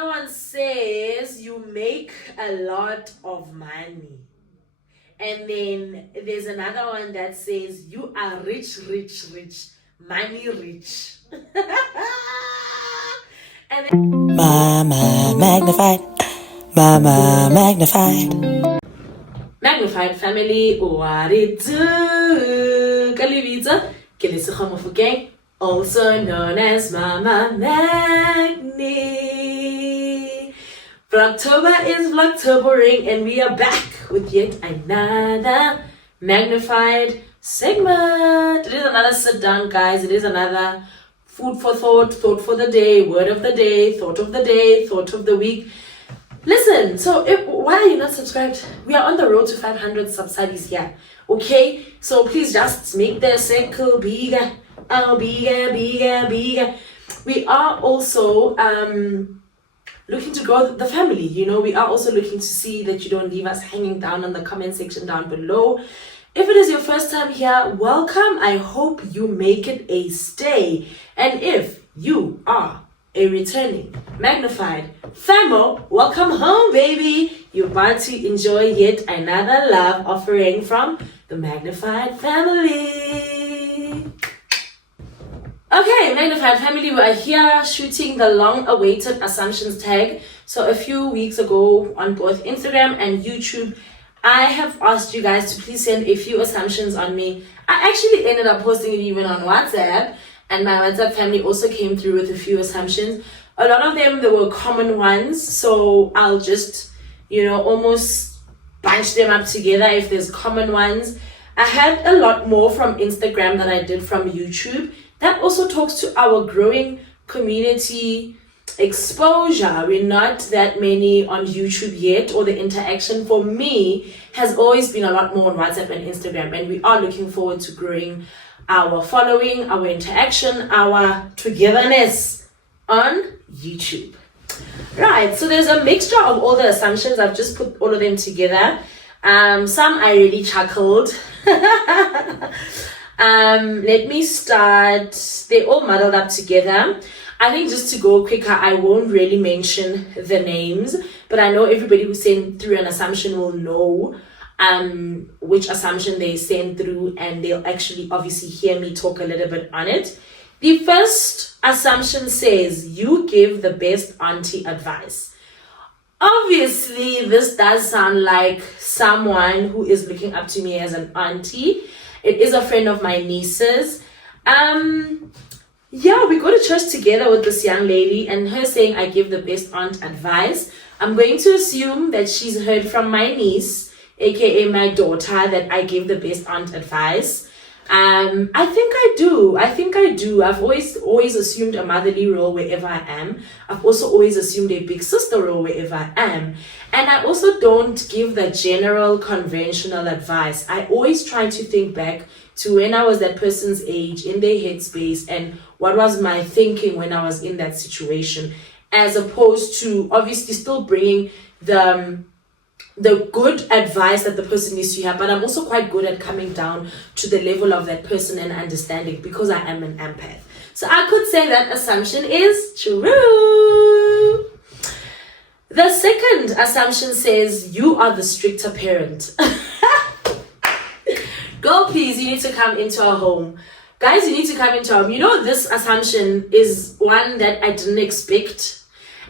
Another one says you make a lot of money. And then there's another one that says you are rich, money rich. And then Mama magnified. Magnified family, what it do? Kalivita, Kelisahomofukeng, also known as Mama Magni. Vlogtober is Vlogtobering, and we are back with yet another magnified segment. It is another sit down, guys. It is another food for thought for the day, word of the day, thought of the day, thought of the week. Listen, so why are you not subscribed? We are on the road to 500 subsidies here, okay? So please just make the circle bigger, bigger. We are also looking to grow the family, you know. We are also looking to see that you don't leave us hanging down on the comment section down below. If it is your first time here, welcome. I hope you make it a stay. And if you are a returning magnified famo, welcome home, baby. You're about to enjoy yet another love offering from the magnified family. Okay, magnified family, we are here shooting the long-awaited assumptions tag. So a few weeks ago on both Instagram and YouTube, I have asked you guys to please send a few assumptions on me. I actually ended up posting it even on WhatsApp, and my WhatsApp family also came through with a few assumptions. A lot of them, they were common ones, so I'll just, you know, almost bunch them up together if there's common ones. I had a lot more from Instagram than I did from YouTube. That also talks to our growing community exposure. We're not that many on YouTube yet, or the interaction for me has always been a lot more on WhatsApp and Instagram, and we are looking forward to growing our following, our interaction, our togetherness on YouTube. Right, so there's a mixture of all the assumptions. I've just put all of them together. Some I really chuckled. Let me start. They all muddled up together. I think just to go quicker, I won't really mention the names, but I know everybody who sent through an assumption will know which assumption they sent through, and they'll actually obviously hear me talk a little bit on it. The first assumption says you give the best auntie advice. Obviously, this does sound like someone who is looking up to me as an auntie. It is a friend of my niece's. Yeah, we go to church together with this young lady, and her saying I give the best aunt advice. I'm going to assume that she's heard from my niece, aka my daughter, that I give the best aunt advice. I think I do. I've always assumed a motherly role wherever I am. I've also always assumed a big sister role wherever I am. And I also don't give the general conventional advice. I always try to think back to when I was that person's age, in their headspace, and what was my thinking when I was in that situation, as opposed to obviously still bringing the good advice that the person needs to have. But I'm also quite good at coming down to the level of that person and understanding, because I am an empath. So I could say that assumption is true. The second assumption says you are the stricter parent. Girl, please, you need to come into our home. Guys, you need to come into our home. You know, this assumption is one that I didn't expect.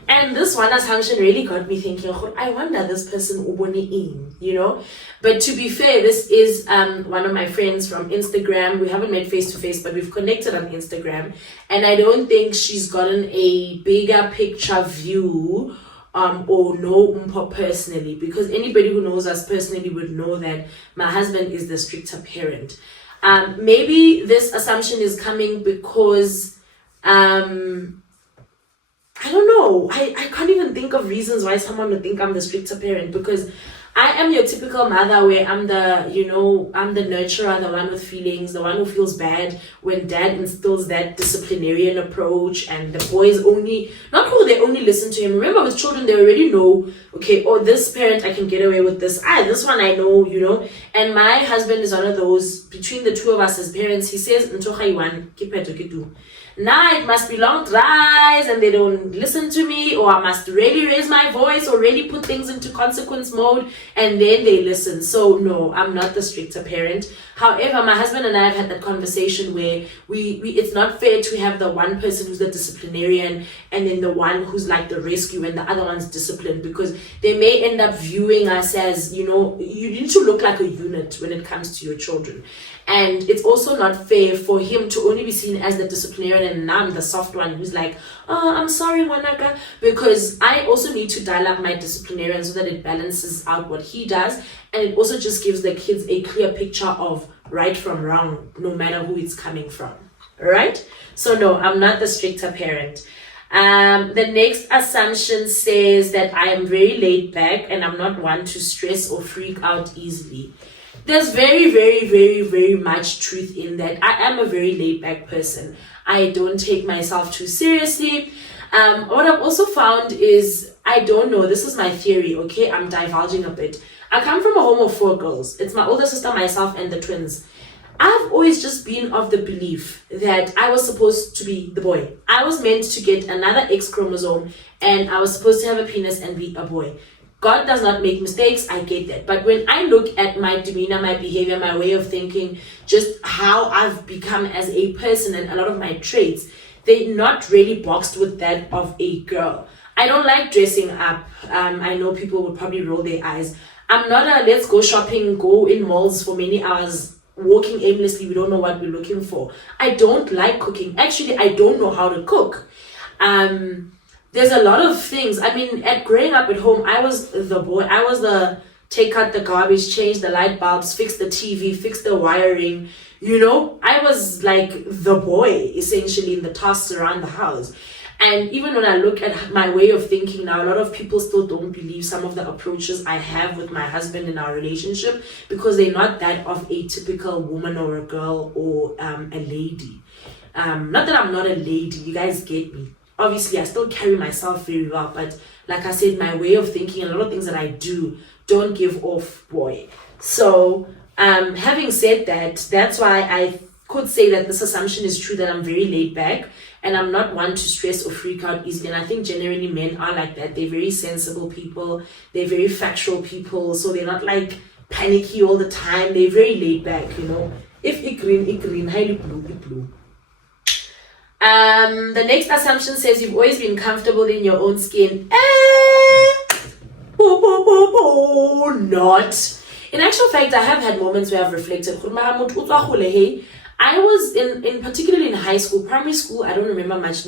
And this one assumption really got me thinking, I wonder this person ubone in, you know. But to be fair, this is one of my friends from Instagram. We haven't met face to face, but we've connected on Instagram. And I don't think she's gotten a bigger picture view or know Umpo personally, because anybody who knows us personally would know that my husband is the stricter parent. Maybe this assumption is coming because I don't know. I can't even think of reasons why someone would think I'm the stricter parent, because I am your typical mother where I'm the nurturer, the one with feelings, the one who feels bad when dad instills that disciplinarian approach, and the boys only listen to him. Remember, with children, they already know, okay, this parent, I can get away with this. This one I know, you know. And my husband is one of those, between the two of us as parents, he says, Nah, it must be long drives and they don't listen to me, or I must really raise my voice or really put things into consequence mode and then they listen. So no, I'm not the stricter parent. However, my husband and I have had that conversation where we it's not fair to have the one person who's the disciplinarian and then the one who's like the rescue and the other one's disciplined, because they may end up viewing us as, you know, you need to look like a unit when it comes to your children. And it's also not fair for him to only be seen as the disciplinarian and I'm the soft one who's like, oh, I'm sorry, Wanaka, because I also need to dial up my disciplinarian so that it balances out what he does. And it also just gives the kids a clear picture of right from wrong, no matter who it's coming from. Right? So no, I'm not the stricter parent. The next assumption says that I am very laid back and I'm not one to stress or freak out easily. There's very, very, very, very much truth in that. I am a very laid back person. I don't take myself too seriously. What I've also found is, I don't know, this is my theory, okay? I'm divulging a bit. I come from a home of 4 girls. It's my older sister, myself, and the twins. I've always just been of the belief that I was supposed to be the boy. I was meant to get another X chromosome and I was supposed to have a penis and be a boy. God does not make mistakes, I get that. But when I look at my demeanor, my behavior, my way of thinking, just how I've become as a person and a lot of my traits, they're not really boxed with that of a girl. I don't like dressing up. I know people will probably roll their eyes. I'm not a let's go shopping, go in malls for many hours, walking aimlessly, we don't know what we're looking for. I don't like cooking. Actually, I don't know how to cook. There's a lot of things. I mean, at growing up at home, I was the boy. I was the take out the garbage, change the light bulbs, fix the TV, fix the wiring. You know, I was like the boy, essentially, in the tasks around the house. And even when I look at my way of thinking now, a lot of people still don't believe some of the approaches I have with my husband in our relationship, because they're not that of a typical woman or a girl or a lady. Not that I'm not a lady, you guys get me. Obviously, I still carry myself very well, but like I said, my way of thinking, a lot of things that I do don't give off boy. So, having said that, that's why I could say that this assumption is true, that I'm very laid back and I'm not one to stress or freak out easily. And I think generally men are like that. They're very sensible people. They're very factual people. So they're not like panicky all the time. They're very laid back, you know. If it green, highly blue. The next assumption says you've always been comfortable in your own skin. Not. In actual fact, I have had moments where I've reflected. I was in particularly in high school, primary school, I don't remember much.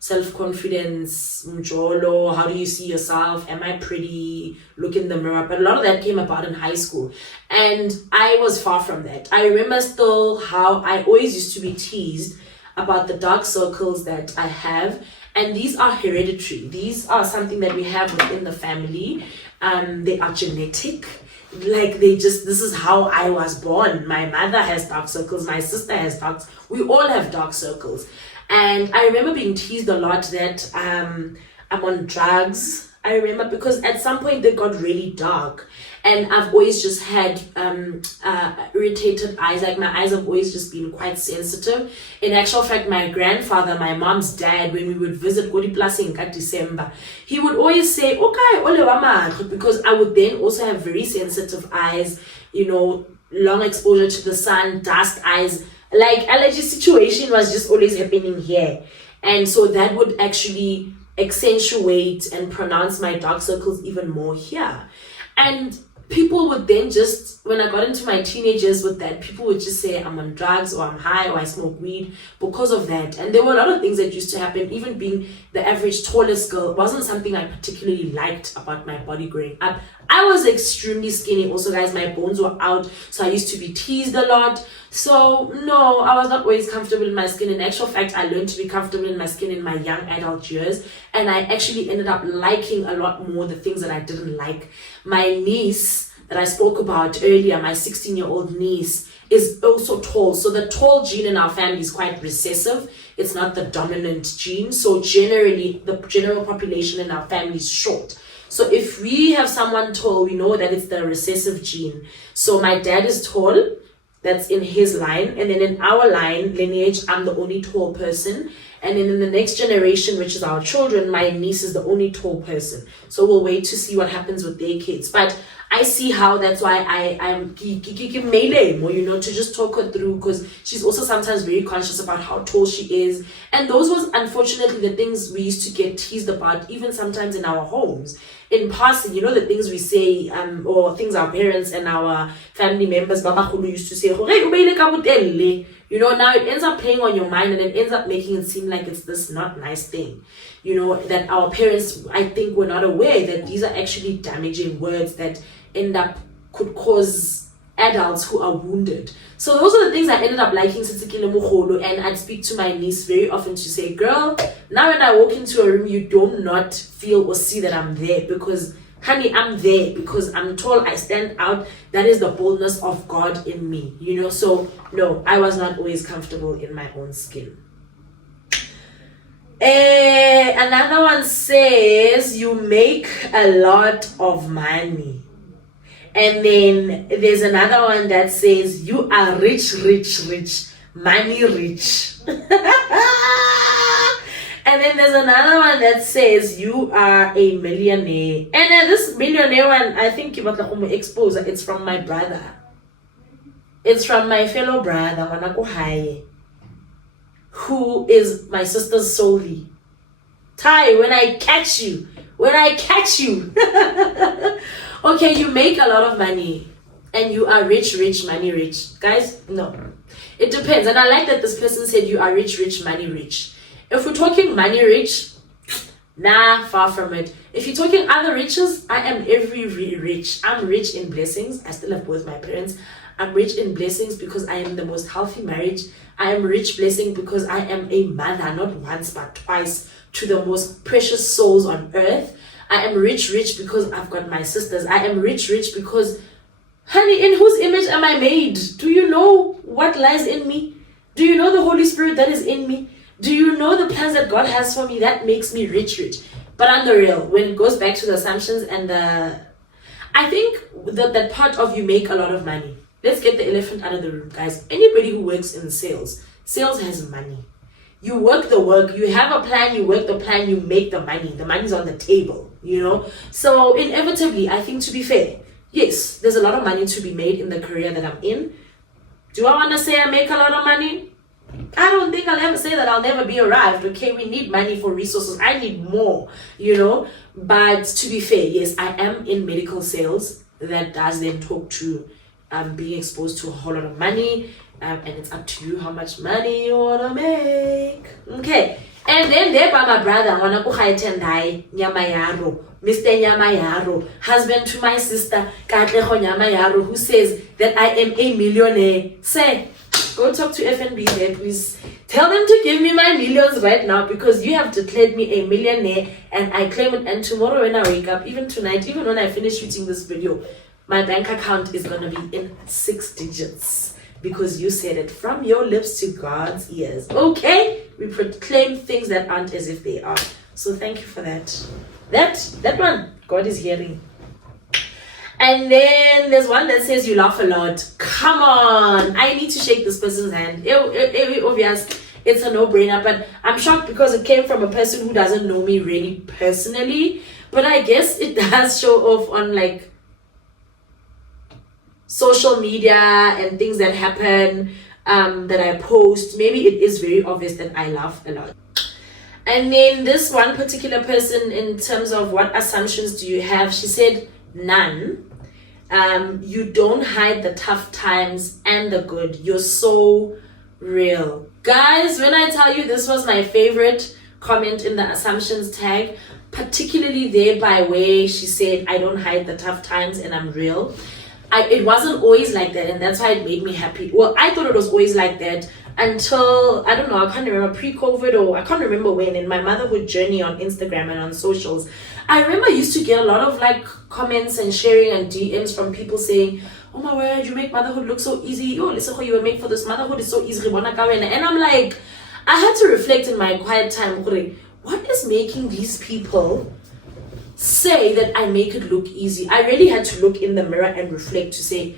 Self-confidence, how do you see yourself? Am I pretty? Look in the mirror. But a lot of that came about in high school. And I was far from that. I remember still how I always used to be teased about the dark circles that I have. And these are hereditary. These are something that we have within the family. They are genetic. Like this is how I was born. My mother has dark circles, my sister has we all have dark circles. And I remember being teased a lot that I'm on drugs. I remember because at some point they got really dark, and I've always just had irritated eyes. Like my eyes have always just been quite sensitive. In actual fact, my grandfather, my mom's dad, when we would visit Godi Plus in December, he would always say, okay, ole wama, because I would then also have very sensitive eyes, you know, long exposure to the sun, dust eyes. Like allergy situation was just always happening here. And so that would actually accentuate and pronounce my dark circles even more here. And people would then just, when I got into my teenagers with that, people would just say I'm on drugs or I'm high or I smoke weed because of that. And there were a lot of things that used to happen. Even being the average tallest girl wasn't something I particularly liked about my body growing up. I was extremely skinny also, guys. My bones were out, so I used to be teased a lot. So no, I was not always comfortable in my skin. In actual fact, I learned to be comfortable in my skin in my young adult years, and I actually ended up liking a lot more the things that I didn't like. My niece that I spoke about earlier, my 16-year-old niece, is also tall. So the tall gene in our family is quite recessive. It's not the dominant gene. So generally, the general population in our family is short. So if we have someone tall, we know that it's the recessive gene. So my dad is tall. that's in his line, and then in our line lineage, I'm the only tall person. And then in the next generation, which is our children, my niece is the only tall person. So we'll wait to see what happens with their kids. But I see how that's why I'm more, you know, to just talk her through, because she's also sometimes very conscious about how tall she is. And those was unfortunately the things we used to get teased about, even sometimes in our homes. In passing, you know, the things we say, or things our parents and our family members, Baba Khulu used to say, you know, now it ends up playing on your mind, and it ends up making it seem like it's this not nice thing, you know, that our parents, I think, were not aware that these are actually damaging words that end up could cause adults who are wounded. So those are the things I ended up liking Sitikile Mukholo, and I'd speak to my niece very often to say, girl, now when I walk into a room, you do not feel or see that I'm there, because honey, I'm there because I'm tall, I stand out. That is the boldness of God in me, you know. So no, I was not always comfortable in my own skin. Another one says you make a lot of money. And then there's another one that says you are rich, money rich. And then there's another one that says you are a millionaire. And then this millionaire one, I think expose. It's from my brother. It's from my fellow brother, Manako Haye, who is my sister's soully. Tai, when I catch you. Okay, you make a lot of money and you are rich, money rich. Guys, no. It depends. And I like that this person said you are rich, money rich. If we're talking money rich, nah, far from it. If you're talking other riches, I am every rich. I'm rich in blessings. I still have both my parents. I'm rich in blessings because I am the most healthy marriage. I am rich blessing because I am a mother, not once but twice, to the most precious souls on earth. I am rich because I've got my sisters. I am rich because, honey, in whose image am I made? Do you know what lies in me? Do you know the Holy Spirit that is in me? Do you know the plans that God has for me? That makes me rich. But on the real, when it goes back to the assumptions and I think that part of you make a lot of money. Let's get the elephant out of the room, guys. Anybody who works in sales has money. You work the work, you have a plan, you work the plan, you make the money. The money's on the table, you know? So inevitably, I think, to be fair, yes, there's a lot of money to be made in the career that I'm in. Do I want to say I make a lot of money? I don't think I'll ever say that I'll never be arrived. Okay, we need money for resources. I need more, you know? But to be fair, yes, I am in medical sales. That does then talk to being exposed to a whole lot of money. And it's up to you how much money you want to make. Okay. And then there by my brother, Nyamayaro, Mr. Nyamayaro, husband to my sister, Katleho Nyamayaro, who says that I am a millionaire. Say, go talk to FNB there, please. Tell them to give me my millions right now, because you have declared me a millionaire and I claim it. And tomorrow when I wake up, even tonight, even when I finish shooting this video, my bank account is going to be in 6 digits. Because you said it from your lips to God's ears. Okay? We proclaim things that aren't as if they are. So thank you for that. That one, God is hearing. And then there's one that says you laugh a lot. Come on. I need to shake this person's hand. Obvious. It's a no-brainer. But I'm shocked because it came from a person who doesn't know me really personally. But I guess it does show off on like social media and things that happen that I post. Maybe it is very obvious that I laugh a lot. And then this one particular person, in terms of what assumptions do you have, she said none. You don't hide the tough times and the good. You're so real. Guys, when I tell you this was my favorite comment in the assumptions tag, particularly there by where she said I don't hide the tough times and I'm real. It wasn't always like that, and that's why it made me happy. Well, I thought it was always like that until, I don't know, I can't remember, pre-COVID, or I can't remember when, in my motherhood journey on Instagram and on socials. I remember I used to get a lot of like comments and sharing and DMs from people saying, oh my word, you make motherhood look so easy. Oh, listen, how you were made for this. Motherhood is so easy. And I'm like, I had to reflect in my quiet time, what is making these people say that I make it look easy? I really had to look in the mirror and reflect to say,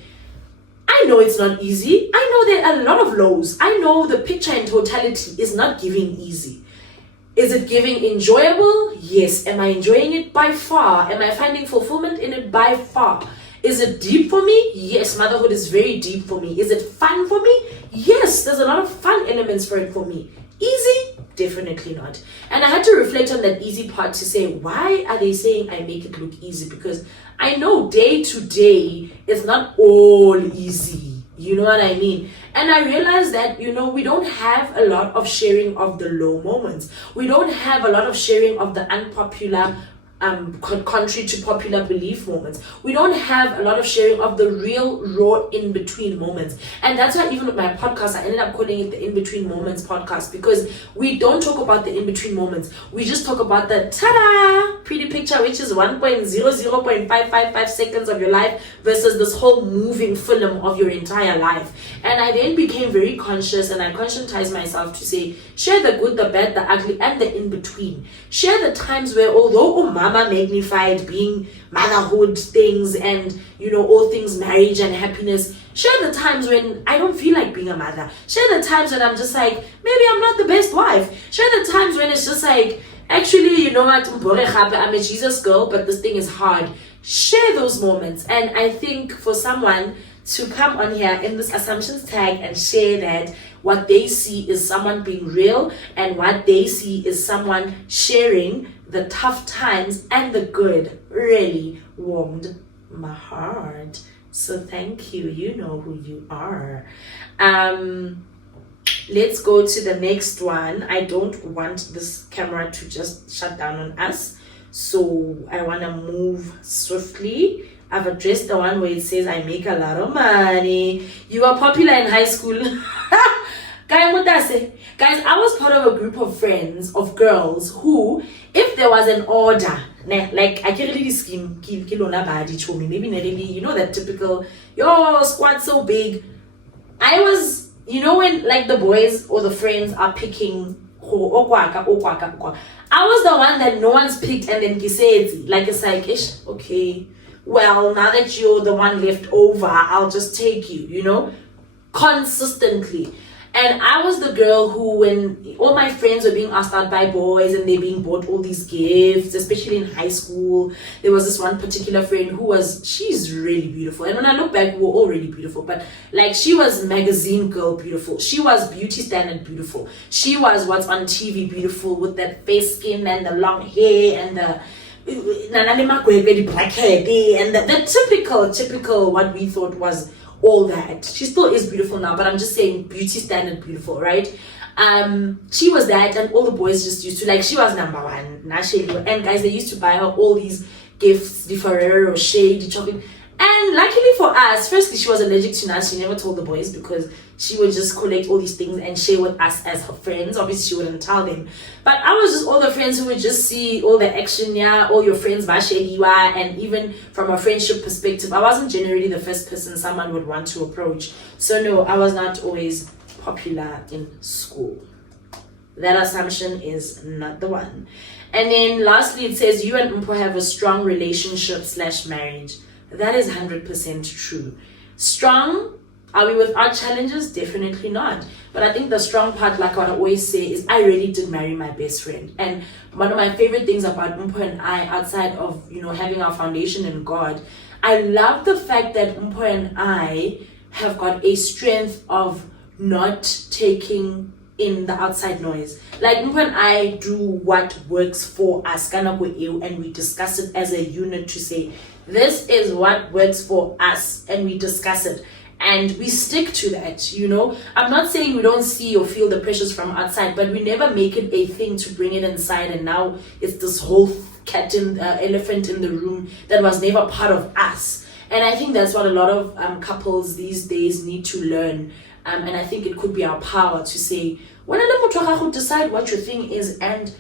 I know it's not easy. I know there are a lot of lows. I know the picture in totality is not giving easy. Is it giving enjoyable? Yes. Am I enjoying it? By far. Am I finding fulfillment in it? By far. Is it deep for me? Yes, motherhood is very deep for me. Is it fun for me? Yes, there's a lot of fun elements for it for me. Easy? Definitely not. And I had to reflect on that easy part to say, why are they saying I make it look easy? Because I know day to day it's not all easy. You know what I mean? And I realized that, we don't have a lot of sharing of the low moments. We don't have a lot of sharing of the unpopular, contrary to popular belief moments. We don't have a lot of sharing of the real raw in-between moments. And that's why even with my podcast, I ended up calling it the In-Between Moments podcast, because we don't talk about the in-between moments. We just talk about the ta-da pretty picture, which is 1.00.555 seconds of your life versus this whole moving film of your entire life. And I then became very conscious, and I conscientized myself to say, share the good, the bad, the ugly, and the in-between. Share the times where, although mama magnified being motherhood things and all things marriage and happiness, share the times when I don't feel like being a mother. Share the times when I'm just like, maybe I'm not the best wife. Share the times when it's just like, actually, you know what, I'm a Jesus girl, but this thing is hard. Share those moments. And I think for someone to come on here in this assumptions tag and share that what they see is someone being real, and what they see is someone sharing the tough times and the good, really warmed my heart. So thank you. You know who you are. Let's go to the next one. I don't want this camera to just shut down on us, so I want to move swiftly. I've addressed the one where it says I make a lot of money. You are popular in high school. Guys, I was part of a group of friends, of girls, who, if there was an order, like I can't really scheme, maybe that typical, your squad so big. I was, when like the boys or the friends are picking, I was the one that no one's picked, and then Gisezi, like it's like, ish, okay, well, now that you're the one left over, I'll just take you, consistently. And I was the girl who, when all my friends were being asked out by boys and they're being bought all these gifts, especially in high school, there was this one particular friend she's really beautiful. And when I look back, we were all really beautiful. But like, she was magazine girl beautiful. She was beauty standard beautiful. She was what's on TV beautiful, with that face skin and the long hair and the black hair and the typical what we thought was all that. She still is beautiful now, but I'm just saying beauty standard beautiful, right? She was that, and all the boys just used to, like, she was number one. And guys, they used to buy her all these gifts, the Ferrero Rocher, the chocolate. And luckily for us, firstly, she was allergic to nuts. She never told the boys, because she would just collect all these things and share with us as her friends. Obviously, she wouldn't tell them. But I was just all the friends who would just see all the action, all your friends, and even from a friendship perspective, I wasn't generally the first person someone would want to approach. So no, I was not always popular in school. That assumption is not the one. And then lastly, it says you and Mpo have a strong relationship / marriage. That is 100% true. Strong, are we without challenges? Definitely not. But I think the strong part, like what I always say, is I really did marry my best friend. And one of my favorite things about Mpo and I, outside of having our foundation in God, I love the fact that Mpo and I have got a strength of not taking in the outside noise. Like, Mpo and I do what works for us, and we discuss it as a unit to say, this is what works for us, and we discuss it. And we stick to that, I'm not saying we don't see or feel the pressures from outside, but we never make it a thing to bring it inside. And now it's this whole elephant in the room that was never part of us. And I think that's what a lot of couples these days need to learn. And I think it could be our power to say, when I decide what your thing is, and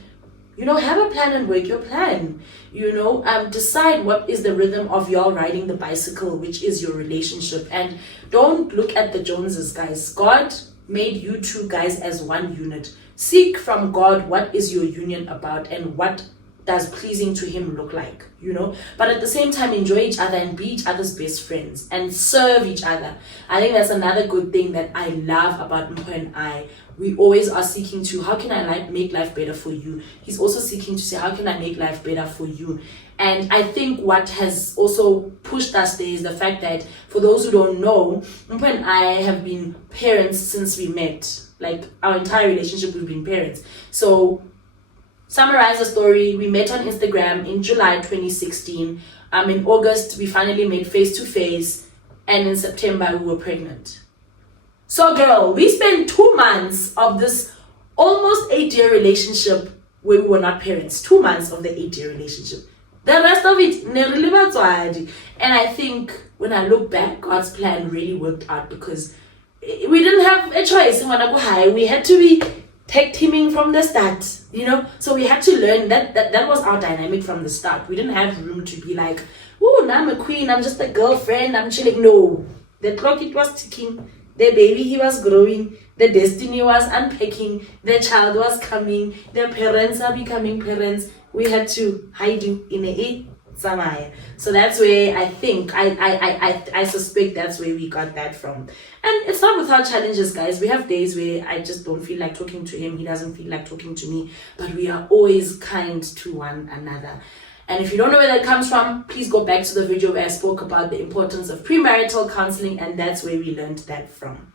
have a plan and work your plan. Decide what is the rhythm of y'all riding the bicycle, which is your relationship. And don't look at the Joneses, guys. God made you two guys as one unit. Seek from God what is your union about, and what does pleasing to him look like, you know? But at the same time, enjoy each other and be each other's best friends and serve each other. I think that's another good thing that I love about Mpho and I. We always are seeking to, how can I make life better for you? He's also seeking to say, how can I make life better for you? And I think what has also pushed us there is the fact that, for those who don't know, Mpho and I have been parents since we met. Like, our entire relationship, we've been parents. So, summarize the story, we met on Instagram in July 2016. In August, we finally met face-to-face. And in September, we were pregnant. So girl, we spent 2 months of this almost 8-year relationship where we were not parents. 2 months of the 8-year relationship. The rest of it, and I think when I look back, God's plan really worked out because we didn't have a choice. We had to be tag teaming from the start, you know? So we had to learn that was our dynamic from the start. We didn't have room to be like, oh, now I'm a queen, I'm just a girlfriend, I'm chilling. No, the clock, it was ticking. The baby, he was growing. The destiny was unpacking. The child was coming. The parents are becoming parents. We had to hide you in a Samaya. So that's where I think, I suspect that's where we got that from. And it's not without challenges, guys. We have days where I just don't feel like talking to him. He doesn't feel like talking to me. But we are always kind to one another. And if you don't know where that comes from, please go back to the video where I spoke about the importance of premarital counseling, and that's where we learned that from.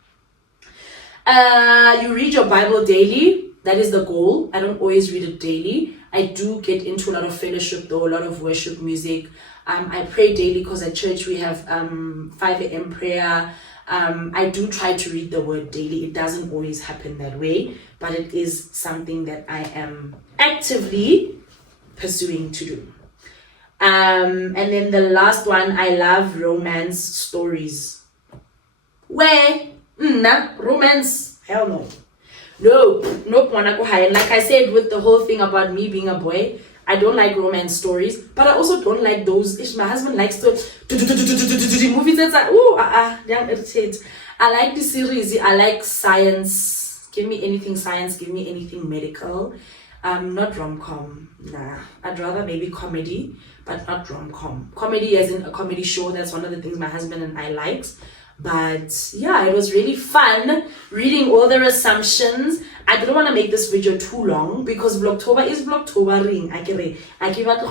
You read your Bible daily. That is the goal. I don't always read it daily. I do get into a lot of fellowship though, a lot of worship music. I pray daily because at church we have 5 a.m. prayer. I do try to read the word daily. It doesn't always happen that way, but it is something that I am actively pursuing to do. And then the last one, I love romance stories. Where? Romance? Hell no. Nope, wanna go high. And like I said, with the whole thing about me being a boy, I don't like romance stories, but I also don't like those. If my husband likes to movies that's like, damn irritate. I like the series. I like science. Give me anything science. Give me anything medical. Not rom-com. Nah. I'd rather maybe comedy, but not rom-com. Comedy as in a comedy show. That's one of the things my husband and I likes. But yeah, it was really fun reading all their assumptions. I didn't want to make this video too long because Vlogtober is Vlogtobering. I give out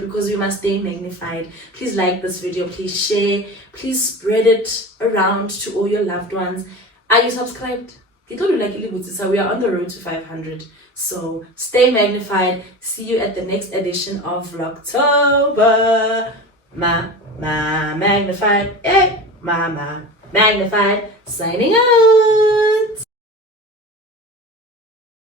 because we must stay magnified. Please like this video, please share, please spread it around to all your loved ones. Are you subscribed? We are on the road to 500. So stay magnified. See you at the next edition of Vlogtober. Magnified. Mama magnified. Signing out.